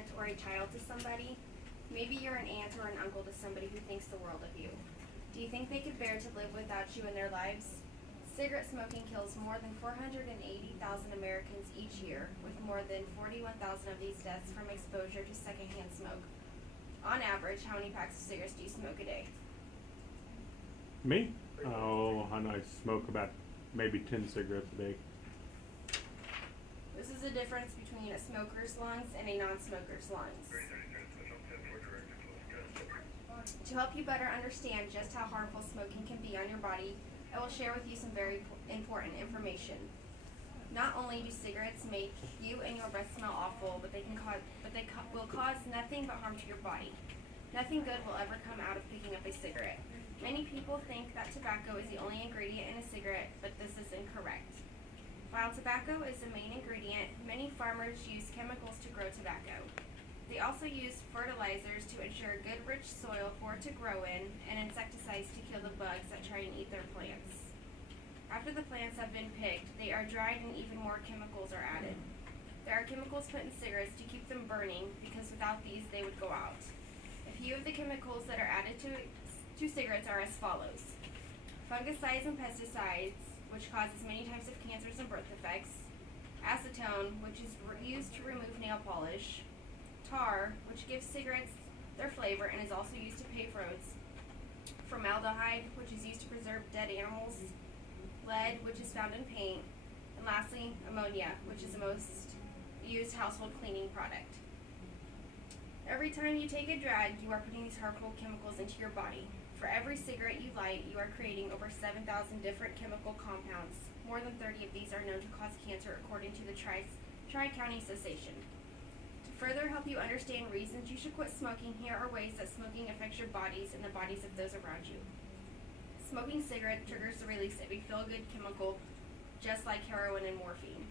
parent or a child to somebody. Maybe you're an aunt or an uncle to somebody who thinks the world of you. Do you think they could bear to live without you in their lives? Cigarette smoking kills more than 480,000 Americans each year, with more than 41,000 of these deaths from exposure to secondhand smoke. On average, how many packs of cigarettes do you smoke a day? Me? Oh, I know I smoke about maybe 10 cigarettes a day. This is the difference between a smoker's lungs and a non-smoker's lungs. To help you better understand just how harmful smoking can be on your body, I will share with you some very important information. Not only do cigarettes make you and your breath smell awful, but they will cause nothing but harm to your body. Nothing good will ever come out of picking up a cigarette. Many people think that tobacco is the only ingredient in a cigarette, but this is incorrect. While tobacco is the main ingredient, many farmers use chemicals to grow tobacco. They also use fertilizers to ensure good rich soil for it to grow in, and insecticides to kill the bugs that try and eat their plants. After the plants have been picked, they are dried and even more chemicals are added. There are chemicals put in cigarettes to keep them burning, because without these they would go out. A few of the chemicals that are added to cigarettes are as follows: fungicides and pesticides, which causes many types of cancers and birth defects; acetone, which is used to remove nail polish; tar, which gives cigarettes their flavor and is also used to pave roads; formaldehyde, which is used to preserve dead animals; lead, which is found in paint; and lastly, ammonia, which is the most used household cleaning product. Every time you take a drag, you are putting these harmful chemicals into your body. For every cigarette you light, you are creating over 7,000 different chemical compounds. More than 30 of these are known to cause cancer, according to the Tri-County Cessation. To further help you understand reasons you should quit smoking, here are ways that smoking affects your bodies and the bodies of those around you. Smoking cigarette triggers the release of a feel-good chemical, just like heroin and morphine.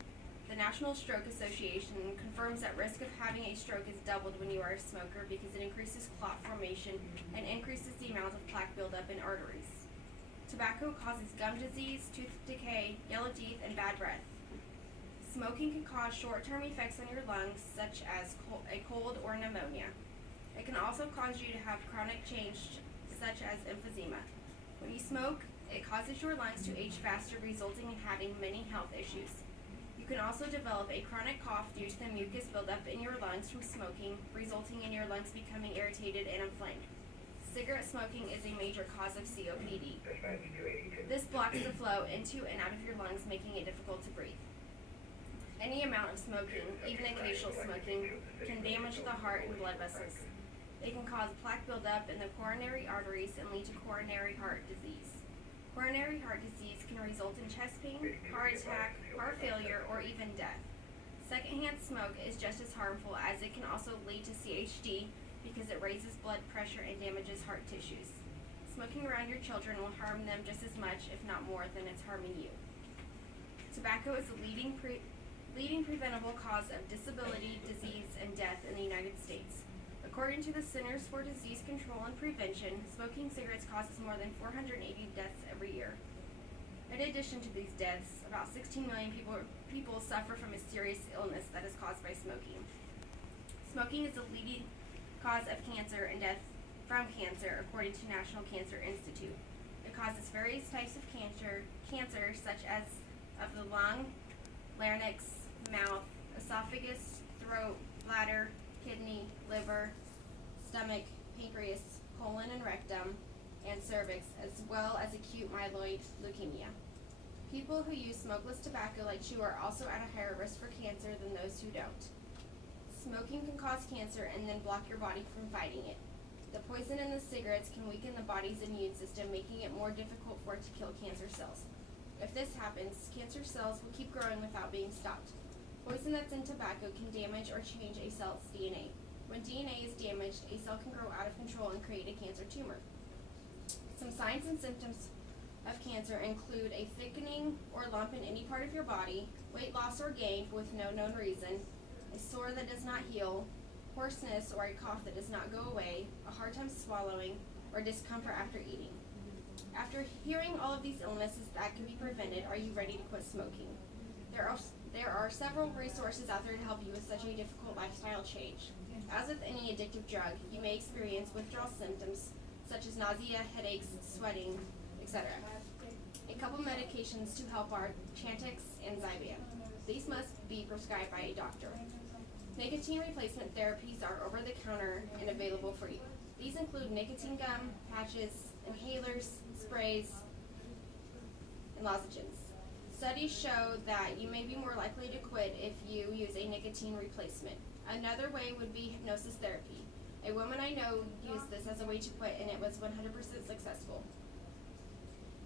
The National Stroke Association confirms that risk of having a stroke is doubled when you are a smoker, because it increases clot formation and increases the amount of plaque buildup in arteries. Tobacco causes gum disease, tooth decay, yellow teeth, and bad breath. Smoking can cause short-term effects on your lungs, such as a cold or pneumonia. It can also cause you to have chronic change, such as emphysema. When you smoke, it causes your lungs to age faster, resulting in having many health issues. You can also develop a chronic cough due to the mucus buildup in your lungs from smoking, resulting in your lungs becoming irritated and inflamed. Cigarette smoking is a major cause of COPD. This blocks the flow into and out of your lungs, making it difficult to breathe. Any amount of smoking, even occasional smoking, can damage the heart and blood vessels. It can cause plaque buildup in the coronary arteries and lead to coronary heart disease. Coronary heart disease can result in chest pain, heart attack, heart failure, or even death. Secondhand smoke is just as harmful, as it can also lead to CHD because it raises blood pressure and damages heart tissues. Smoking around your children will harm them just as much, if not more, than it's harming you. Tobacco is the leading preventable cause of disability, disease, and death in the United States. According to the Centers for Disease Control and Prevention, smoking cigarettes causes more than 480 deaths every year. In addition to these deaths, about 16 million people suffer from a serious illness that is caused by smoking. Smoking is the leading cause of cancer and death from cancer, according to National Cancer Institute. It causes various types of cancer such as of the lung, larynx, mouth, esophagus, throat, bladder, kidney, liver, stomach, pancreas, colon and rectum, and cervix, as well as acute myeloid leukemia. People who use smokeless tobacco like you are also at a higher risk for cancer than those who don't. Smoking can cause cancer and then block your body from fighting it. The poison in the cigarettes can weaken the body's immune system, making it more difficult for it to kill cancer cells. If this happens, cancer cells will keep growing without being stopped. Poison that's in tobacco can damage or change a cell's DNA. When DNA is damaged, a cell can grow out of control and create a cancer tumor. Some signs and symptoms of cancer include a thickening or lump in any part of your body, weight loss or gain with no known reason, a sore that does not heal, hoarseness or a cough that does not go away, a hard time swallowing, or discomfort after eating. After hearing all of these illnesses that can be prevented, are you ready to quit smoking? There are several resources out there to help you with such a difficult lifestyle change. As with any addictive drug, you may experience withdrawal symptoms such as nausea, headaches, sweating, etc. A couple medications to help are Chantix and Zyban. These must be prescribed by a doctor. Nicotine replacement therapies are over the counter and available for you. These include nicotine gum, patches, inhalers, sprays, and lozenges. Studies show that you may be more likely to quit if you use a nicotine replacement. Another way would be hypnosis therapy. A woman I know used this as a way to quit, and it was 100% successful.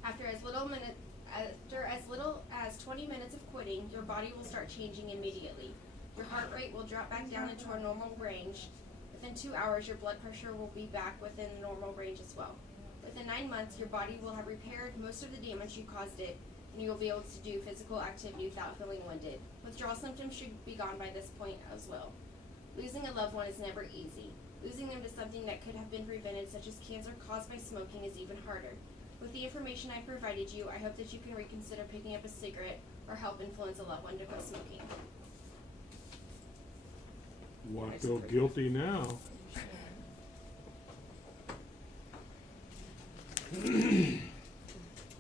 After as little as 20 minutes of quitting, your body will start changing immediately. Your heart rate will drop back down into a normal range. Within 2 hours, your blood pressure will be back within the normal range as well. Within 9 months, your body will have repaired most of the damage you caused it, and you will be able to do physical activity without feeling winded. Withdrawal symptoms should be gone by this point as well. Losing a loved one is never easy. Losing them to something that could have been prevented, such as cancer caused by smoking, is even harder. With the information I provided you, I hope that you can reconsider picking up a cigarette or help influence a loved one to quit smoking. Well, I feel guilty now.